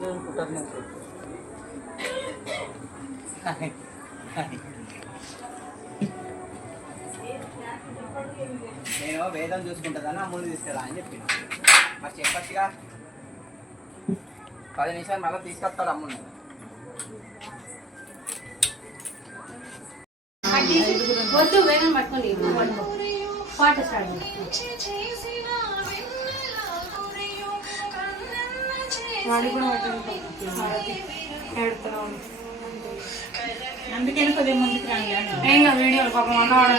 నేను వేదం చూసుకుంటుందని ముందు తీసుకెళ్ళా అని చెప్పి మరి చెప్పచ్చుగా 10 నిమిషాలు మళ్ళీ తీసుకొస్తాడు అమ్ముని. వద్దు వేగం పట్టుకోండి పాట స్టార్ట్. వాడి కూడా అందుకే కొద్దిగా ముందుకు రాండి ఇంకా వీడియో పాపం అన్నవాడు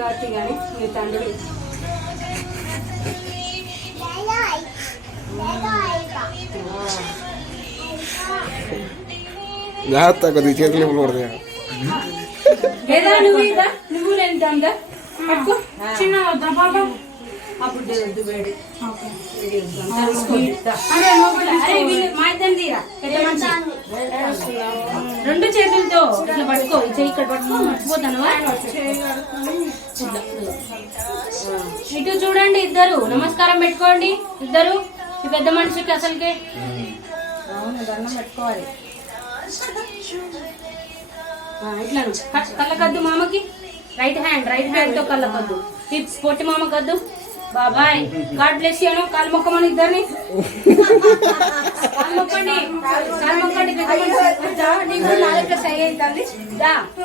కాదు కానీ మీ తండ్రి కొద్దిగా చేతులు ఇవ్వకూడదు. లేదా నువ్వు నువ్వు నేను దా చిన్న వద్దా బాబా అప్పుడు వేడి మా ఇద్దరు తీరా రెండు చేతులతో ఇట్లా పట్టుకో ఇక్కడ పట్టుకో మర్చిపోతాను. ఇటు చూడండి ఇద్దరు నమస్కారం పెట్టుకోండి. ఇద్దరు ఈ పెద్ద మనిషికి అసలుకే అవును దండం పెట్టుకోవాలి. ఇట్లాను కళ్ళకద్దు మామకి రైట్ హ్యాండ్ తో కళ్ళకద్దు. ఈ పొట్టి మామ కద్దు. బాబాయ్ గాడ్ బ్లెస్ యూ. కాలు మొక్కమని ఇద్దరిని కాలు మొక్కండి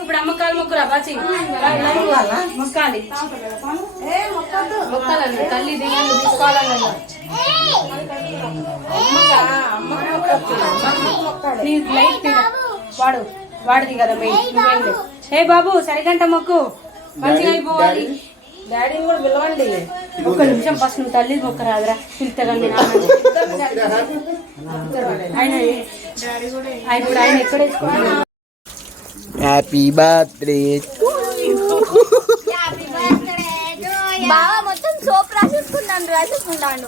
ఇప్పుడు అమ్మ కాలు మొక్కురా బాచి మొక్కాలి మొక్కాలండి. తల్లి దిగాను తీసుకోవాలన్నా లైట్ వాడిది కదా మెయిన్. ఏ బాబు సరిగంట మొక్కు మంచిగా అయిపోవాలి. డాడీని కూడా పిలవండి. ఒక్క నిమిషం ఫస్ట్ నువ్వు తల్లి మొక్క రాదురా పిలుతాగండి. ఆయన ఎక్కడ వేసుకోవాలి. హ్యాపీ బర్త్డే బాగా మొత్తం సోప్ రాసేసుకున్నాను.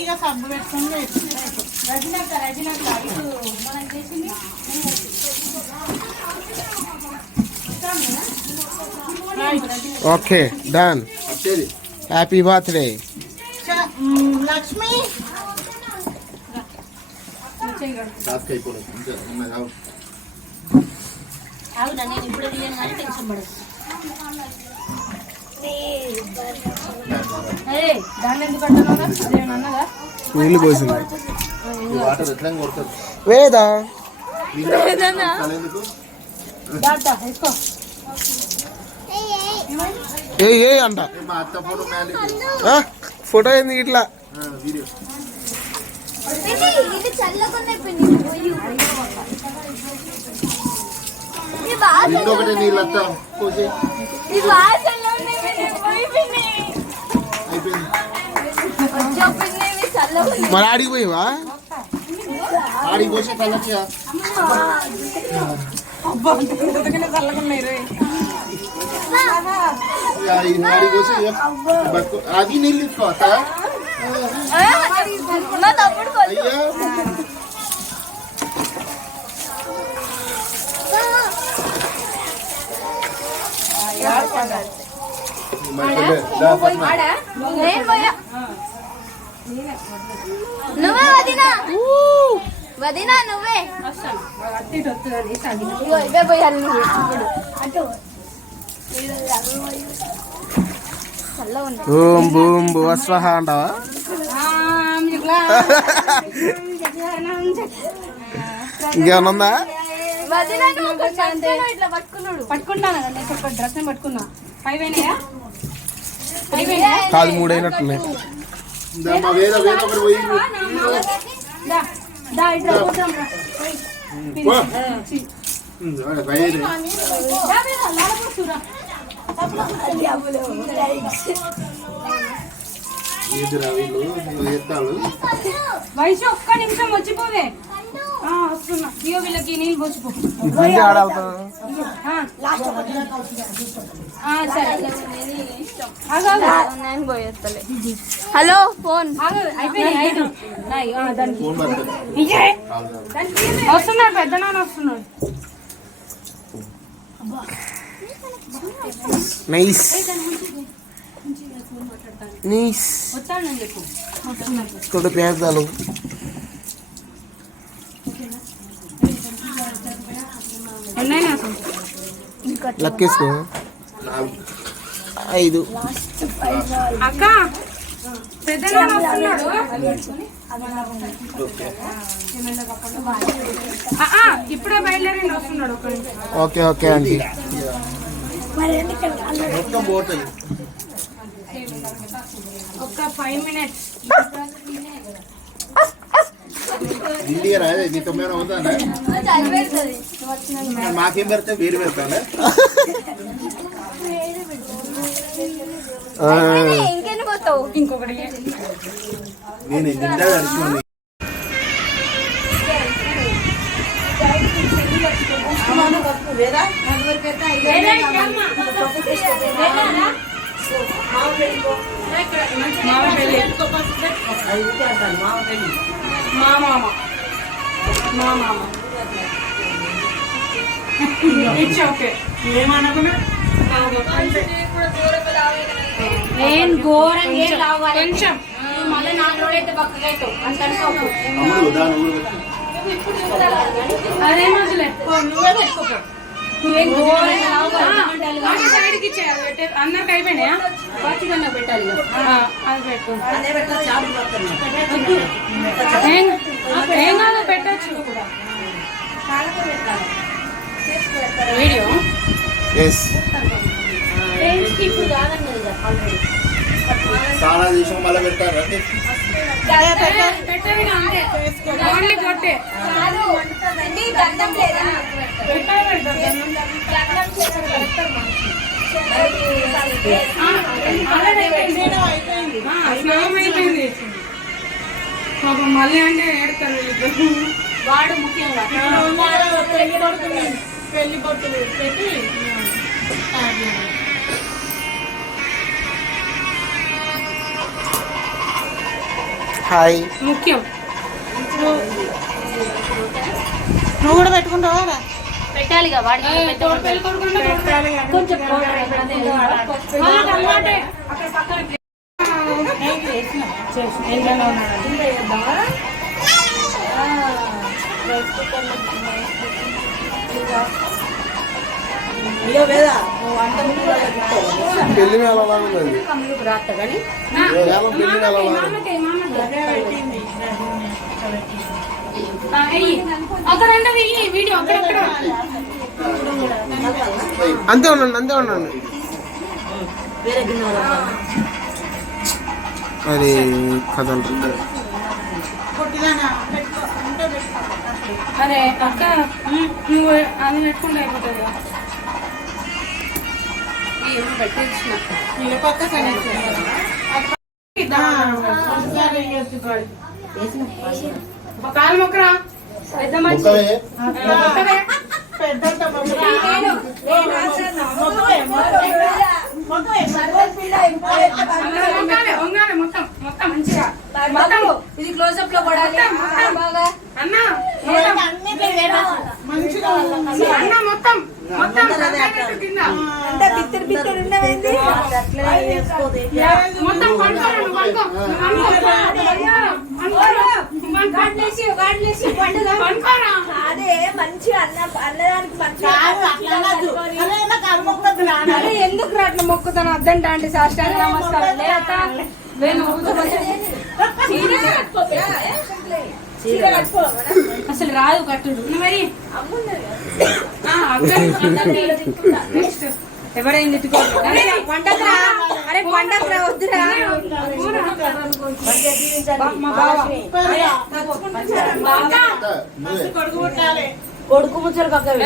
ఇక సబ్బు పెట్టుకుని okay done. Happy birthday Lakshmi. అవునా నేను ఇప్పుడు తీయను కానీ టెన్షన్ పడదు. దాన్ని ఎందుకు అంటున్నావుగా అదేమన్నా అన్నదా నీళ్ళు పోసింది వేదా వేసుకో ఏ అంట ఫోటో ఏంది ఇట్లా మరి ఆడికి పోయివా ఆడికి పోసే కళ్ళకి అది నీళ్ళు ఇచ్చుకోవచ్చా నువ్వే వదినా నువ్వే ఇవే పోయాలి. నువ్వు అటు ఓం బూం భువస్వహ అంటావా? ఇంకేమన్నా ఉందా? పట్టుకుంటాను డ్రెస్ పట్టుకున్నా. 5 అయినాయా? కాదు 3 అయినట్టున్నాయి. వయసు ఒక్క నిమిషం వచ్చిపోవే. వస్తున్నా. ఇగో వీళ్ళకి నీళ్ళు పోసిపో. ఇబ్బంది ఆడవుతాను సరే నేను పోయేస్తలే. హలో ఫోన్ అయిపోయింది. వస్తున్నాడు పెద్ద నాన్న వస్తున్నాడు. నైస్ నైస్ వచ్చాను చెప్పు. తోట పేదాలు ఎన్నైనా అసలు లెక్కేసుకో 5 అక్క పెద్ద నాన్న వస్తున్నాడు. ఇప్పుడే బయలుదేరి వస్తున్నాడు. ఒక ఓకే ఓకే అండి ఒక 5 minutes. మాకేం పెడితే వేరు పెడతాను ఇంకెన్ని పోతావు? ఇంకొకటి నేను నిండా అడుచుకోండి నేను ఘోరంగా కొంచెం మళ్ళీ 4 రోజులు అయితే పక్కగా అవుతావు అంత అనుకోకు. అదేం రోజులే నువ్వే పెట్టుకోపో. నువ్వేం ఘోరంగా సైడ్కి ఇచ్చేయాలి. అందరికి అయిపోయినాయా? పచ్చిగా పెట్టాలి. అది పెట్టు. ఏం కాదు పెట్టచ్చు. వీడియో ఇప్పుడు కాదండి చాలా దేశం మళ్ళీ పెడతారు పెట్టేది అంతే. ఓన్లీ కొట్టే గంధం లేదా? స్నానం అయిపోయింది. పాపం మళ్ళీ అంటే ఏడతారు వీళ్ళు. వాడు ముఖ్యంగా పెళ్లి బొట్టులు పెట్టి హాయ్ ముఖ్యం. నువ్వు కూడా పెట్టుకుంటావా? పెట్టాలిగా వాడికి కొంచెం అక్కడ పక్కన పెళ్లి మేళ ఉందండి రాత్త కానీ పెళ్లి మేళ అక్కడ వీడియో అక్కడక్కడ అంతే ఉండండి అది కథలు అరే అక్క నువ్వు అది పెట్టుకుంటే అయిపోతుంది. ఏమో పెట్టించిన పక్క కాలు మొక్కరా పెద్ద మంచి మొత్తం మొత్తం మంచిగా ఇది క్లోజ్అప్ లో పడాలి. అన్నా అన్న మొత్తం మొత్తం కింద మొత్తం అదే మంచి అన్నదానికి ఎందుకు అట్లా మొక్కుతాను అద్దంట అంటే సాష్టాంగ నమస్కారం అసలు రాదు కట్టుడు మరి ఎవరైంది పండగరా? అరే పండగరా వద్దురా మా బావ కొడుకు ముచ్చలు పక్కవి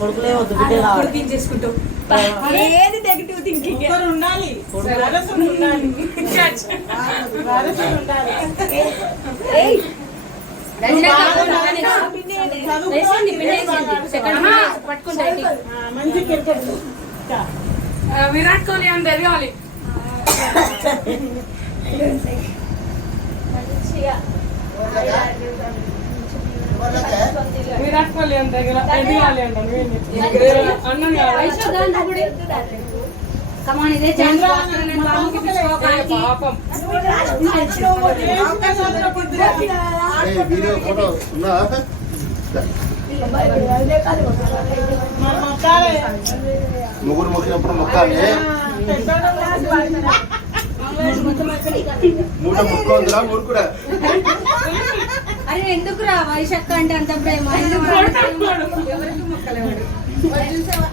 కొడుకులే వద్దు బిడ్డ చేసుకుంటావు ఏది నెగిటివ్ ఒక్కరు ఉండాలి వారసుడు ఉండాలి వారసుడు ఉండాలి మంచి క్రికెట్ విరాట్ కోహ్లీ అని తెలియాలి. విరాట్ కోహ్లీ అని ఎదగాలి పాపం. వీడియో ఫోటో ఉన్నా ముగ్గురు మొక్కినప్పుడు మొక్కాలి. మూట ముక్కుందిరా మురుకురా. అరే ఎందుకురా వైశక్క అంటే అంత ప్రేమ? ఎవరికి మొక్కలేవాడు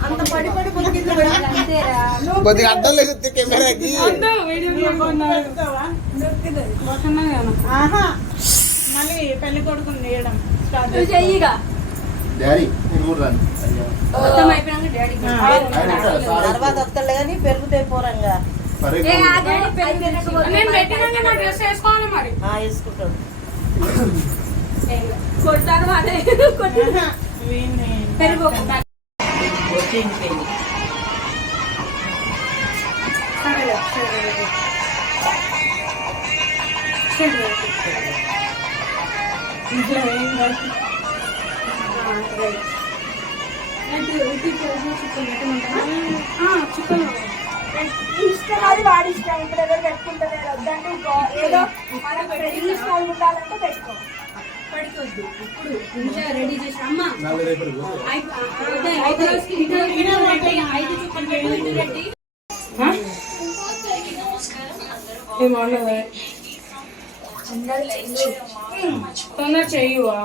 అంత పడి పడి పొక్కింది అంతేరా. కొద్దిగా అడ్డం లేదు కెమెరాకి. మళ్ళీ పెళ్లి కొడుకుని వేయడం చెయ్యిగా డాడీ నేను కూడా రాను. మొత్తం అయిపోయినాక డాడీ తర్వాత వస్తాడు కానీ పెరుగుతాయి పోరంగా నేను పెట్టినాక నా డ్రెస్ వేసుకోవాలి మరి. వేసుకుంటాడు కొడతారు అదే పెరుగు చికెన్ ఇష్టం అది వాడి ఇష్టం. ఇప్పుడు ఎవరు పెట్టుకుంటారు వద్దంటే ఏదో మనం ట్రెడిషనల్ ఉండాలంటే పెట్టుకో. పడుకోవద్దు. ఇప్పుడు ఇంకా రెడీ చేసి అమ్మ నాలుగు రేపటి తొందర చెయ్యువా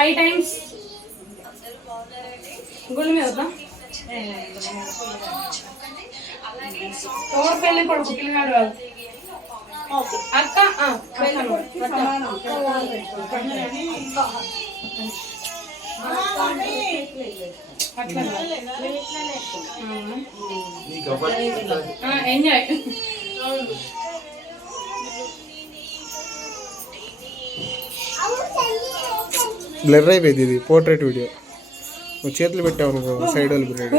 5 times గుళ్ళు మీద వద్దా? ఎవరు పెళ్లి కొడుకు పిల్లగాడు కాదు అక్క. ఎంజాయ్. బ్లర్ అయిపోయింది ఇది పోర్ట్రేట్ వీడియో. నువ్వు చేతులు పెట్టావు అనుకో సైడ్ వాళ్ళు బ్రేడ్.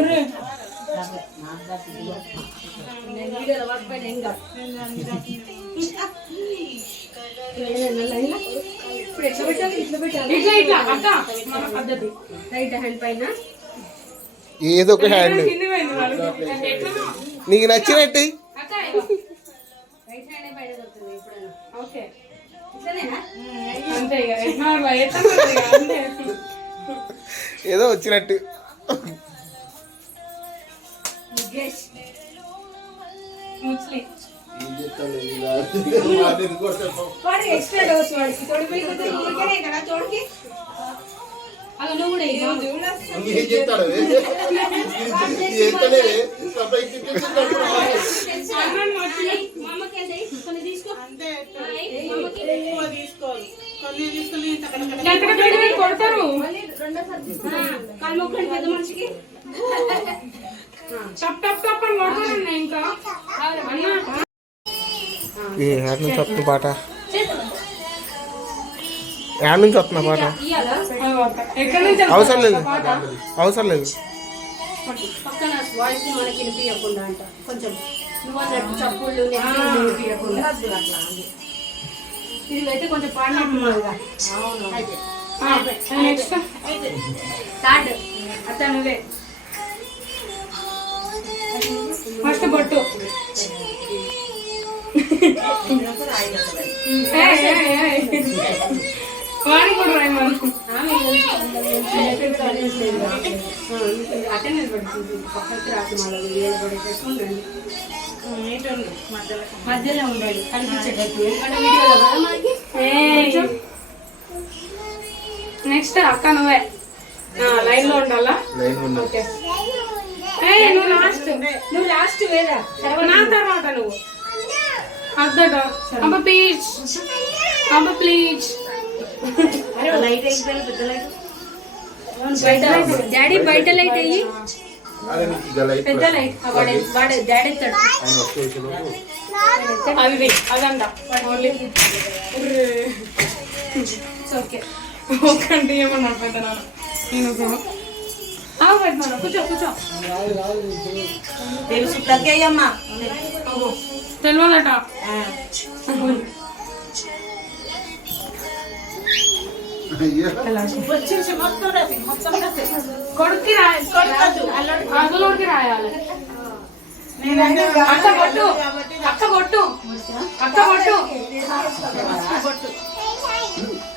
ఏదో ఒక హ్యాండ్ నీకు నచ్చినట్టు ఏదో వచ్చినట్టు. ఎక్స్ట్రా డోస్ వాడికి తోడిపోయి కదా తోడికి అది నువ్వు కూడా ఏం చెప్తాడు కొడతారు కళ్ళు పెద్ద మనిషికి టప్ టప్ టప్ అని కొడతారన్నా. ఇంకా యాడ్ నుంచి వస్తున్న పాట యాడ్ నుంచి వస్తున్న పాట అవసరం లేదు అవసరం లేదు. పక్కన వాయిస్ మనకి వినిపించకుండా అంట కొంచెం నువ్వు అన్నట్టు చప్పుళ్ళు వినిపించకుండా అట్లా. ఇదైతే కొంచెం పాడినట్టుగా. Next start. అత్త నువ్వే ఫస్ట్ బొట్టు. వాడి కూడా రాయమను. అటెండెన్స్ పడుతుంది పక్కకి రాసి మళ్ళీ పడేసేసుకుంటండి. మధ్యలో ఉండాలి కనిపించేటట్టు. ఎందుకంటే వీడియోలో కదా మనకి. నెక్స్ట్ అక్క నువ్వే లైన్ లో ఉండాలా? ఓకే నువ్వు లాస్ట్ వేదా నా తర్వాత నువ్వు అద్దట. అబ్బ ప్లీజ్ అబ్బ ప్లీజ్. లైట్ అయిపోయింది పెద్ద లైట్. డాడీ బయట లైట్ అయ్యి అదే నీకు ఇక లైట్ పెద్ద లైట్ వాడు డాడీ ఎత్తాడు. ఆయన వస్తే వచ్చేలోపు అవి అదంట ఓన్లీ ఓకే ఓకే ఏమన్నాడు పెద్ద నాన్న నేను పెట్టినాను కూర్చో కూర్చో తెలుసు తగ్గయ్యమ్మా తెలియదట అయ్యో వచ్చేసి మొత్తం కొడుక్కి అల్లుడికి రాయాలి అక్క కొట్టు అక్క కొట్టు అక్క కొట్టు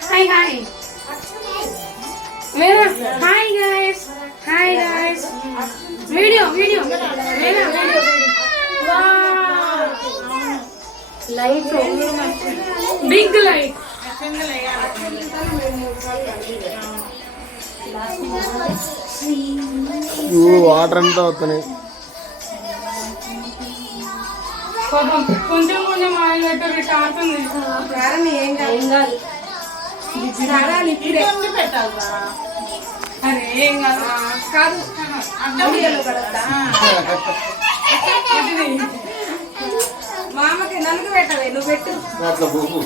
హాయ్ హాయ్ మేరా hi guys hi guys video video మేరా video light big light water అంతా వస్తున్నాయి. కొంచెం కొంచెం ఆయిల్ పెట్టారు కారుతుంది ఏం కాదు అరే ఏం కాదు కాదు మామకి నలుగు పెట్టవే నువ్వు పెట్టు అట్లా పోకు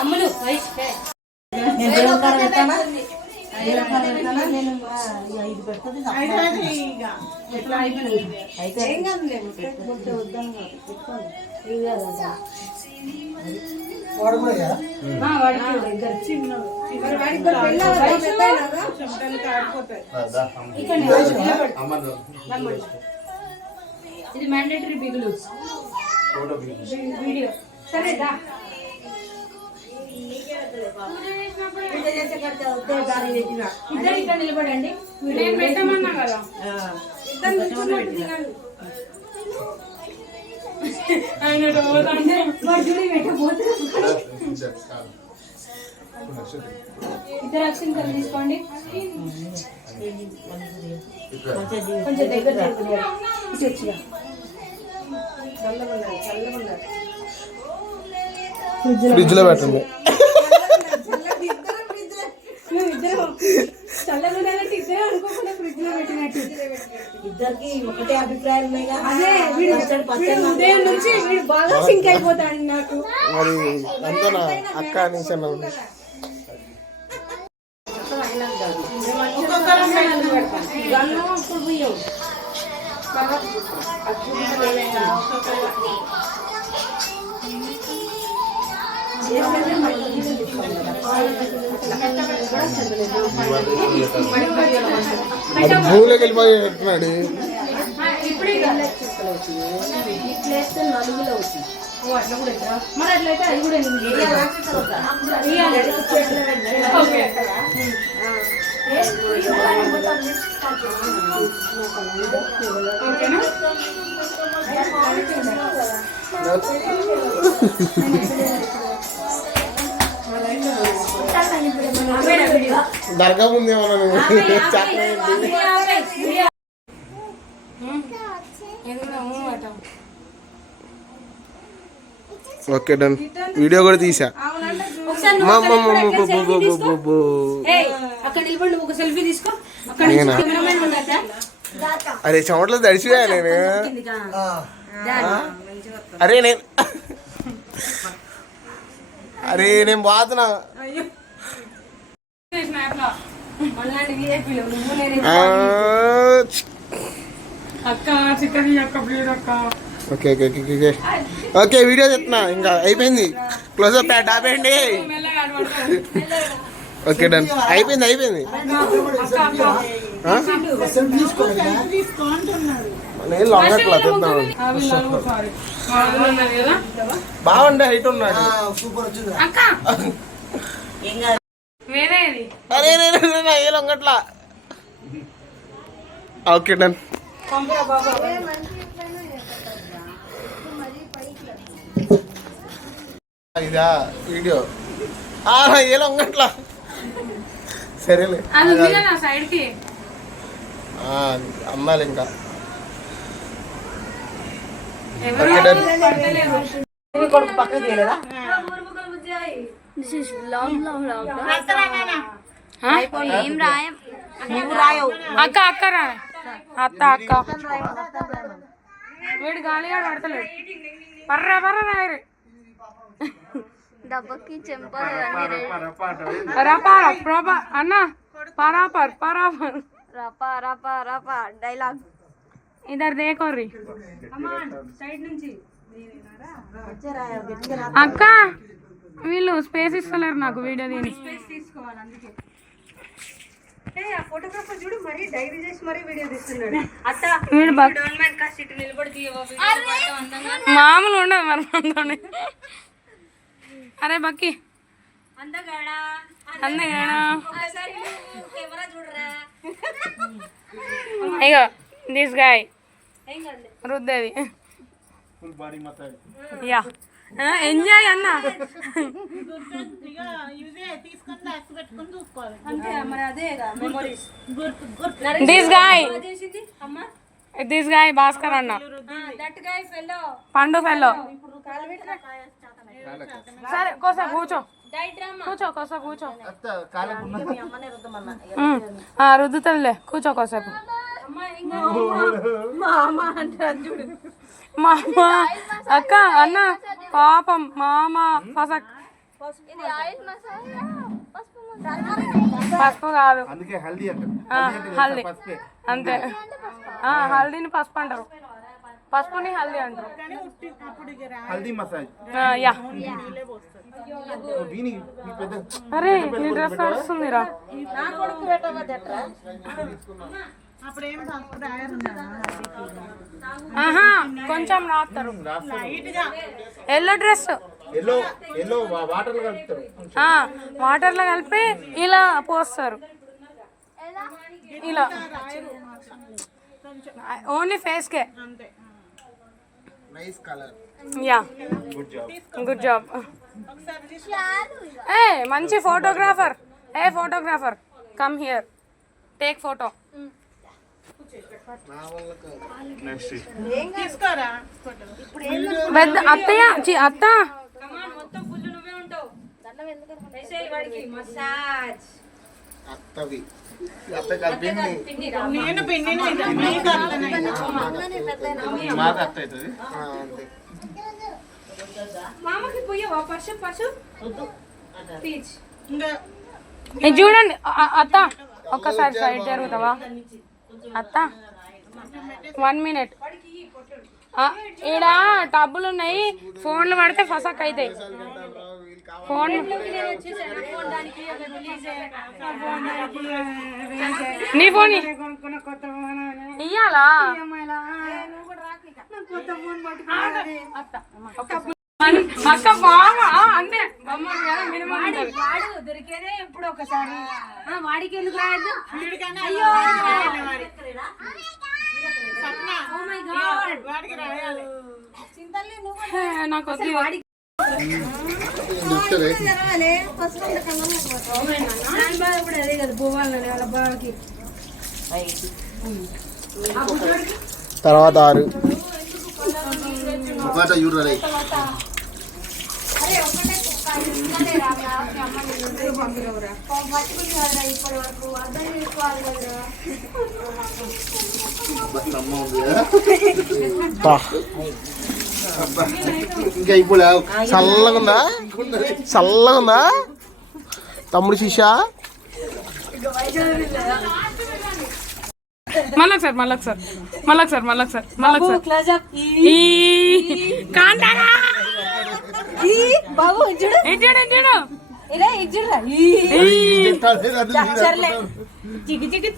అమ్ములు నేను జీలకర్ర పెడతానా నేను ఇది పెడుతుంది అయితే ఏం కాదులే వద్దాను ఇది మ్యాండేటరీ బిగులు వీడియో సరేదా ఇద్దరు ఇక్కడ నిలబడండి నేను పెట్టమన్నా కదా ఆయన ఇద్దరు అక్షింతలు తీసుకోండి కొంచెం దగ్గర ఇటు వచ్చిగా ఫ్రిడ్జ్ లో పెట్టండి. ఇద్దరికి ఒకటే అభిప్రాయం ఉదయం నుంచి వీడు బాగా సింక్ అయిపోతాడు నాకు. మరి అంతనా అక్క నుంచి అన్నాను. భూమిలోకి వెళ్ళిపోయి పెట్టున్నాడు. ఇట్లేస్తే నలుగులో అవుతుంది. అట్లా కూడా మరి అట్లయితే అది కూడా ఓకేనా దర్గా ముందేమన్నా ఓకే డన్. వీడియో కూడా తీసా. అరే చెమటలో తడిచిపోయా నేను. అరే నేను బాతున్నా. అక్క చికెన్ అక్క ప్లీజ్ అక్క. Okay okay okay okay okay video చెప్తున్నా. ఇంకా అయిపోయింది. క్లోజ్అప్ ప్యాడ్ ఆపేయండి. Okay done. అయిపోయింది. నేను లాంగ్ క్లాత్ తెద్దాం. బాగుండే హైట్ ఉన్నాడు. అరే ఏ లొంగట్లా. Okay done. ఇదా వీడియో ఏ లొంగట్లా. సరేలే అమ్మాలి ఇంకా. కొడుకు పక్కకు తీయలేదా అక్క రా అత్త అక్క వీడు గాలిగా పడతలేడు పర్రా రాయరు దెబ్బకి చెంపలు అన్న పరాపర్ రపా రపా రపా డైలాగ్ ఇద్దరు దేకోర్రి అక్క వీళ్ళు స్పేస్ ఇస్తలేరు నాకు వీడియో దీని ఫోటోగ్రాఫర్ చూడు మరి డైరీ చేసి మరి వీడియో తీస్తున్నాడు మామూలు ఉండదు మరి మనతోనే. అరే బక్కి అందగాడా అయ్యో దిస్ గాయ్ రుద్దేది యా ఎంజాయ్ అన్న దిస్ గాయ్ భాస్కర్ అన్న పండు ఫెల్లో సరే కోసా కూర్చో కోసేపు కూర్చో రుద్దుతుందిలే కూర్చో కోసేపు మామ అక్క అన్న పాపం మామ పసక్ పసుపు కాదు హల్దీ అంతే హల్దీని పసుపు అంటారు పసుపుని హల్దీ అంటారు హల్దీ మసాజ్ యా అరే నీ డ్రెస్ వస్తుందిరా ఆహా కొంచెం రాస్తారు ఎల్లో డ్రెస్ వాటర్లో కలిపి ఇలా పోస్తారు ఇలా ఓన్లీ ఫేస్కే యా గుడ్ జాబ్ ఏ మంచి photographer come here take photo పెద్ద అత్తయ్య అత్త చూడండి అత్త ఒక్కసారి సైడ్ జరుగుతావా అత్త 1 minute ఈడ టబ్బులు ఉన్నాయి ఫోన్లు పడితే ఫసక్ అవుతాయి ఫోన్ నీ ఫోన్ ఇయ్యాలా అక్క బాగా అంతే వాడు దొరికేదే ఎప్పుడు ఒకసారి వాడికి ఎందుకు రాయద్దు నాకు అదే కదా పోవాలని వాళ్ళ బావకి తర్వాత 6 ఇంకా ఇప్పుడు చల్లగుందా తమ్ముడు శిషా మళ్ళొకసారి కాంటారా బాబు చూడు ఇలా చూడరా చికి చికి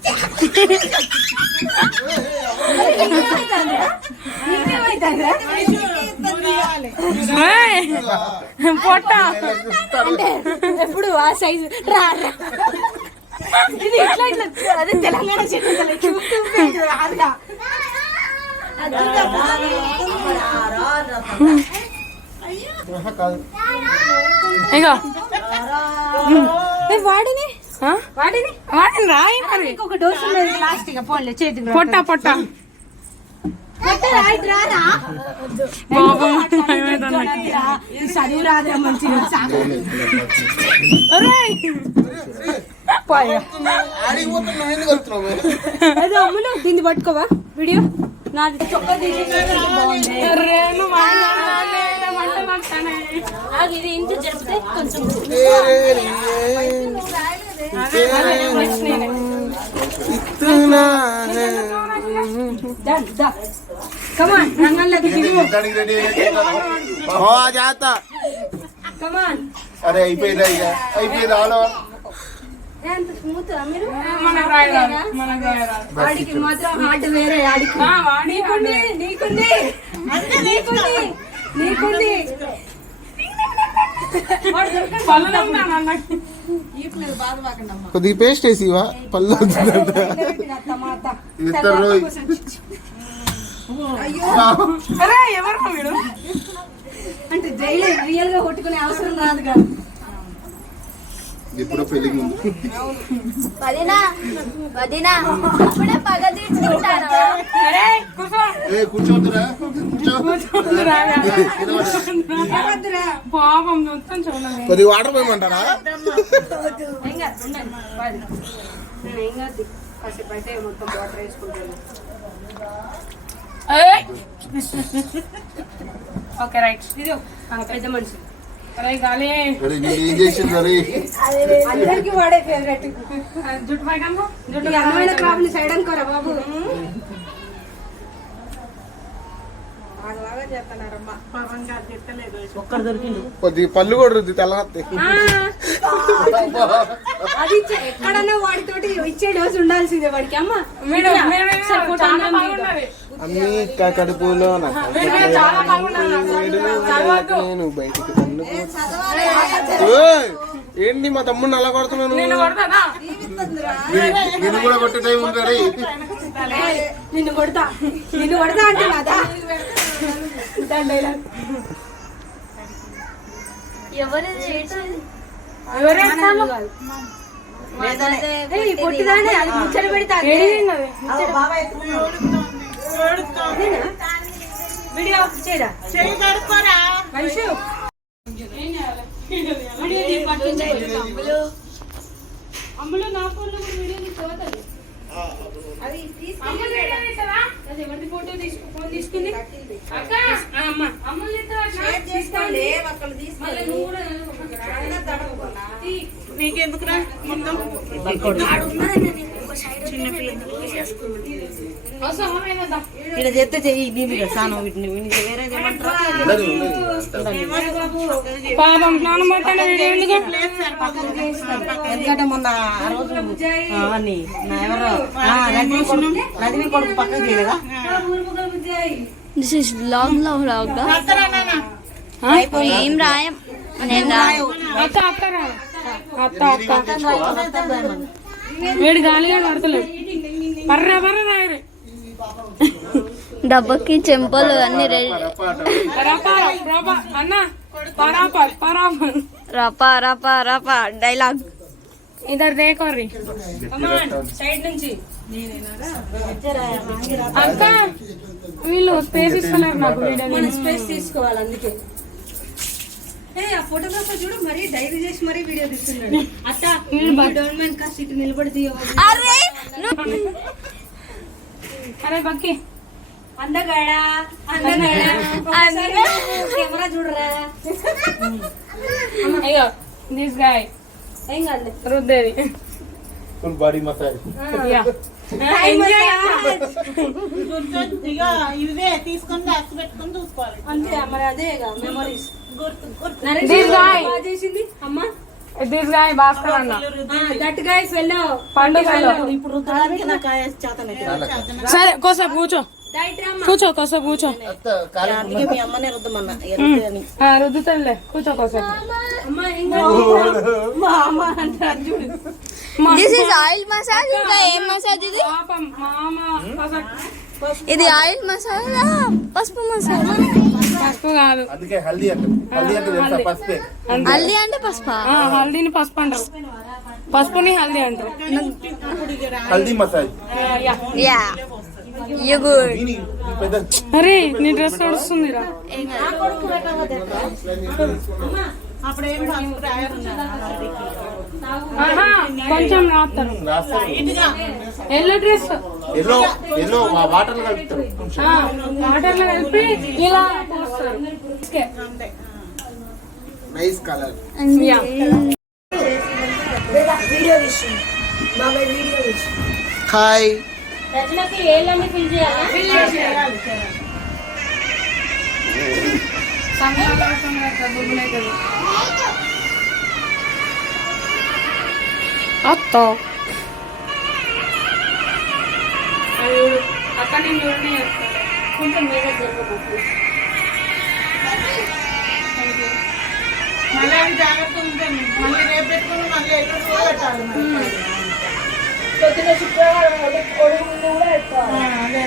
పొట్ట అంటే ఎప్పుడు ఆ సైజు రా ఇది ఇట్లా ఇట్లా అదే తెలంగాణ రాదుగా ఇగో వాడిని రాయి మరి ఇంకొక డోస్ ఉన్నది లాస్ట్ గా పోన్లే చేతికి పొట్ట చదువు రాదురా మంచిగా ఆడిపోతున్నావు ఎందుకు వెళ్తున్నావు? అదే అమ్ములు దీన్ని పట్టుకోవా వీడియో నాది చొక్కా తీసేసి ఇది ఇంటి చెప్తే కొంచెం కమాన్ రంగంలోకి దిగు కమాన్ అరే అయిపోయిందా ఇక అయిపోయింది ఆలో ఎంత స్మూత్ మీరు ఆడికి మాత్రం హార్ట్ వేరే ఆడికి నీకుంది నీకుంది నీకుంది నీకుంది కొద్దిగా పేస్ట్ వేసి ఇవా పళ్ళు అంటే జైలు రియల్ గా కొట్టుకునే అవసరం రాదు కదా ఎప్పుడో పెళ్లికి ముందు వదినా వదినా అప్పుడే పగ తీర్చుకుంటాను. కూర్చోద్దురా పాపం మొత్తం చూడండి కొద్దిగా వాటర్ పోయమంటారా? కాసేపు అయితే మొత్తం వాటర్ వేసుకుంటాను. ఓకే రైట్ ఇది పెద్ద మనిషి అందరికి వాడే ఫేవరెట్ జుట్టు పైకమ్మ జుట్టు అందమైన క్రాప్ సైడ్ అనుకోరా బాబు. కొద్దిగా పళ్ళు కూడా రుద్ది తెల్లహత్తి అది ఎక్కడన్నా వాడితోటి ఇచ్చే డోసు ఉండాల్సిందే వాడికి. అమ్మ అన్ని కడుపులో నేను బయటికి ఏంటి మా తమ్ముడిని అలా కొడుతున్నాను? నిన్ను కూడా కొట్టే టైం ఉంది. నిన్ను కొడతా నిన్ను కొడతా అంటే కదా పొట్టిదానే అది ముచ్చట పెడతా వీడియో చేయరా అమ్ములు నా ఫోన్ లో వీడియో తీసుకోవాలి. ఫోటో ఫోన్ తీసుకుంది నీకెందుకురా మొత్తం ఇక్కడ చేస్తే చెయ్యి దీని సానం వీటిని వేరే పాపం స్నానం ఎందుకంటే మొన్న ఆ రోజు ఎవరో రజనీ కొడుకు పక్కన చేయలేదా? దిస్ ఇస్ బ్లాగ్ లో వ్లాగ్ ఏం రాయం నేను రాయు అత్త అత్త వేడి గాలిగా పడతలేదు పర్రా పర్ర రాయరే డబ్బకి చెంపలు అన్ని రెడీ అన్న పరాపర్ పరాపర్ రపా రపా రపా డైలాగ్ ఇద్దరు దేకోర్రి సైడ్ నుంచి అక్క వీళ్ళు స్పేస్ ఇస్తున్నారు నాకు వీడియో స్పేస్ తీసుకోవాలి అందుకే. ఆ ఫోటోగ్రాఫర్ చూడు మరీ డైరీ చేసి మరీ వీడియో తీస్తున్నాడు. అత్త గవర్నమెంట్ కాస్ట్ ఇటు నిలబడి తీయవాలి. అరే బక్కి అందగాడా కెమెరా చూడరా. అయ్యో దిస్ గాయ్ ఏం కాదు రుద్దేది ఫుల్ బాడీ మసాజ్. ఇవే తీసుకొని బ్యాగ్స్ పెట్టుకొని చూసుకోవాలి అంతే మరి అదే మెమరీస్. చేసింది అమ్మా దిస్ గాయ్ భాస్కర్ అన్న దట్ గాయ్ ఫెల్లో పండుగలో ఇప్పుడు రుద్దడానికి నాకు చేతనే సరే కోసేపు కూర్చో కూర్చో కోసేపు కూర్చో మీ అమ్మనే రుద్దమన్నా రుద్దుతానులే కూర్చో కోసేపు. మా అమ్మ అంటే అర్జుడు దిస్ ఇస్ ఆయిల్ మసాజ్ ఇంకా ఏం మసాజ్ ఇది ఇది ఆయిల్ మసాలా పసుపు మసాలా పసుపు కాదు అందుకే హల్దీ అంటే హల్దీ అంటే తెలుసా? పసుపే. హల్దీ అంటే పసుపా? హల్దీని పసుపు అంటారు పసుపుని హల్దీ అంటారు. Haldi massage. Yeah you good. పెద్ద అరే నీ డ్రెస్ నడుస్తుందిరా. అప్పుడేం ఆహా, కొంచెం రాస్తారు. ఎల్లో డ్రెస్ ఎల్లో వాటర్ కలుపుతారు. వాటర్ లో కలిపి ఇలా పోస్తారు. Nice colour. యా. హాయ్. రచనకి ఏళ్ళని ఫిల్ చేయాలా? ఫిల్ చేయాలి. అత్త అక్కడ నేను చూడనే కొంచెం మీద జరగబోతుంది. మళ్ళీ అవి జాగ్రత్త ఉంటుంది. మళ్ళీ రేపు పెట్టుకుని మళ్ళీ ఎక్కడ పెట్టాలి. పొద్దున శుక్రవారం ఒడుగు ముందు కూడా పెట్టుకోవాలి. అదే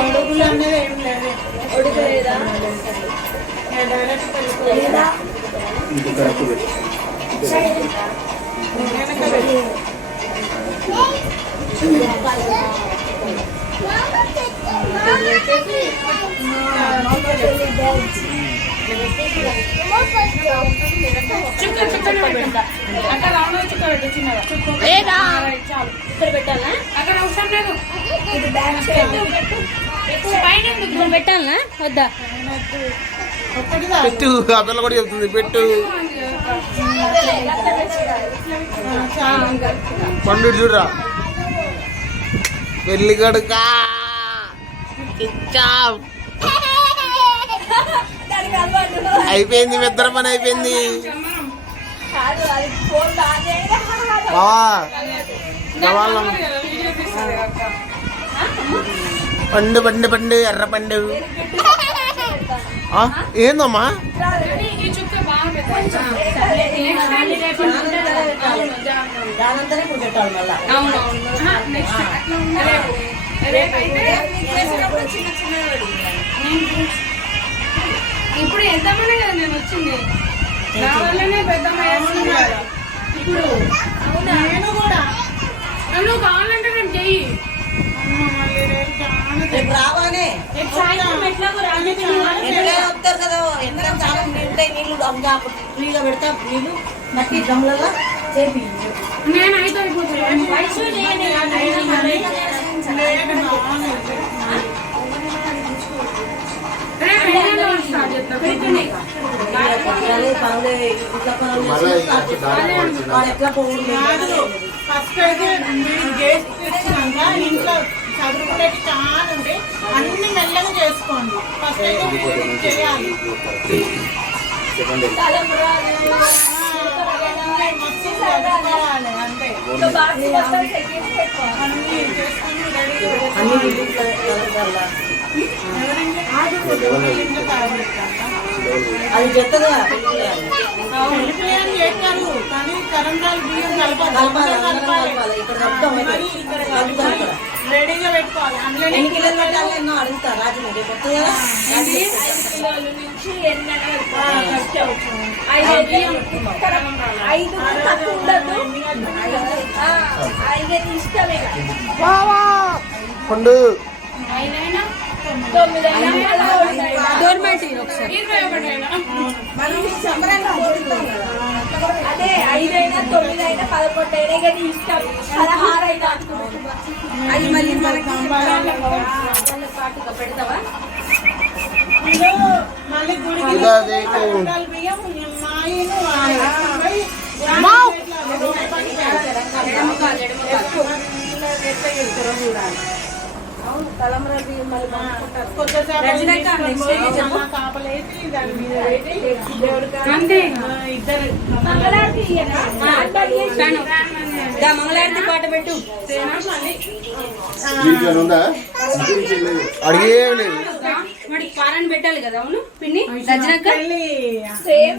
ఒడుగులు అనేది ఏం లేదు. ఒడుగు లేదా డైరెక్ట్ లేదా చుక్క అక్కడ రౌండ్ చుక్క పెట్టు చిన్నగా. చాలు ఇక్కడ పెట్టాలా? అక్కడ అవసరం లేదు. ఇది బ్యాక్ సైడ్ పైన ఎందుకు పెట్టాలనా వద్దా? పెట్టు. ఆ పిల్ల కూడా చెప్తుంది పెట్టు. పండు చూడరా పెళ్లి కొడుకా. అయిపోయింది, మీ ఇద్దరు పని అయిపోయింది. కాదు అది ఫోన్ బాగా పండు పండు పండు ఎర్ర పండు. ఏందమ్మా? ఈ చుక్క బాగా దానంతనే ఇప్పుడు పెట్టాలి మళ్ళా. ఇప్పుడు ఎంతమంది కదా నేను వచ్చింది, నా వల్లనే పెద్దమ్మ వేస్తున్నారు. ఇప్పుడు నేను కూడా నువ్వు కావాలంటే నేను చెయ్యి. రేపు రావానే ఎట్లా వస్తారు కదా. ఎంత చాలా నింటాయి నీళ్ళు. ఫ్రీగా పెడతా నీళ్ళు నక్కి గమ్లలో చేపి. నేను అయితే అయిపోతుంది. ఎట్లా పోదు. ఫస్ట్ అయితే మీరు గేట్ తెచ్చినాక ఇంట్లో చదువుకునే చాలా ఉంటే అన్ని మెల్లగా చేసుకోండి. ఫస్ట్ అయితే మీరు చేయాలి. మస్తు చదువుకోవాలి అంతే. అన్ని చేసుకుని రెడీ అది చెత్తగా వెళ్ళిపోయాను చేస్తారు కానీ కరంగాలు బియ్యం కలపాలి. ఇక్కడ రెడీగా పెట్టుకోవాలి. అందులో ఎన్ని కిలోలు పెట్టాలన్నో అడుగుతా రాజు. రేపు వస్తుంది కదా. 5 కిలోల నుంచి 5 తక్కువ ఉండదు. 5 ఇష్టమే పండు 9 అదే 5 అయినా 9 అయినా 11 అయినా కానీ ఇష్టం. 16 అయినా అది మళ్ళీ మనకి పెడతావా? మళ్ళీ గుడికి బియ్యం మంగళారతి పాట పెట్టు. అడిగే లేదు. వాడికి పారాన్ని పెట్టాలి కదా. అవును పిన్ని రజనక్క సేమ్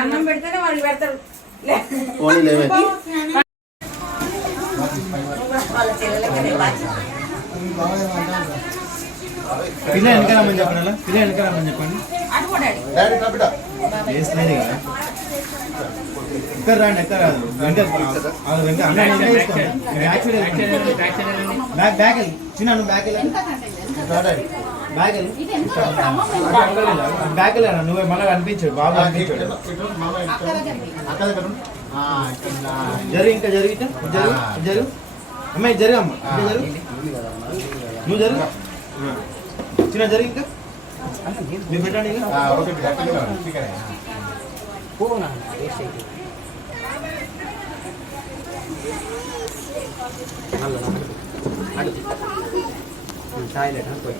అన్నం పెడితేనే వాళ్ళు పెడతారు. పిల్ల వెనకాలమని చెప్పండి. పిల్ల వెనకాలమని చెప్పండి. వేసలేదు కదా. ఎక్కడ రాండి, ఎక్కడ రాదు. బ్యాక్ చిన్న బ్యాక్ వెళ్ళి బ్యాగ్ బ్యాగ్ లేనా నువ్వే మళ్ళీ కనిపించాడు బాబు కనిపించాడు జరుగు ఇంకా జరిగితే జరుగు జరుగు అమ్మాయి జరుగు అమ్మ ఇంకా జరుగు నువ్వు జరుగు చిన్న జరుగు ఇంకా మీరు పెట్టండి పోనా వేస్ట్ అయితే టాయిలెట్ పోయి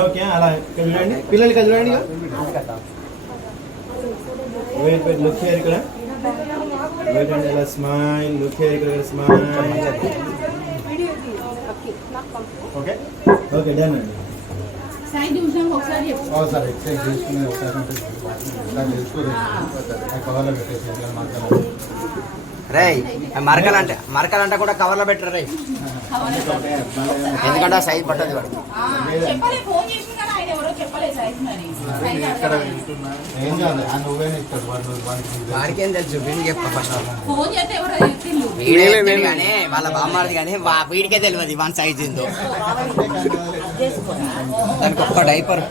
ఓకే అలా చూడండి పిల్లలు ఇక్కడ చూడండి లుక్ హియర్ ఇక్కడ చూడండి ఇలా స్మైల్ లుక్ హియర్ ఇక్కడ స్మైల్ ఓకే ఓకే డన్ అండి సార్ ఎక్సైజ్ చేసుకునే ఒకసారి చేసుకుని కవర్లో పెట్టేసి రే మరకలంటే కూడా కవర్లో పెట్టరు రే ఎందుకంటే సైజ్ పట్టదు వాడు ఏం కాదు నువ్వేనే ఇస్తాడు వాడికి ఏం తెలుసు వీడికి చెప్ప ఫస్ట్ ఫోన్ చేస్తే ఎవరో చెప్పిండు. కానీ వాళ్ళ బామ్మారిది కానీ వీడికే తెలియదు వన్ సైజ్ ఏందో దానికి ఒక్క డైపర్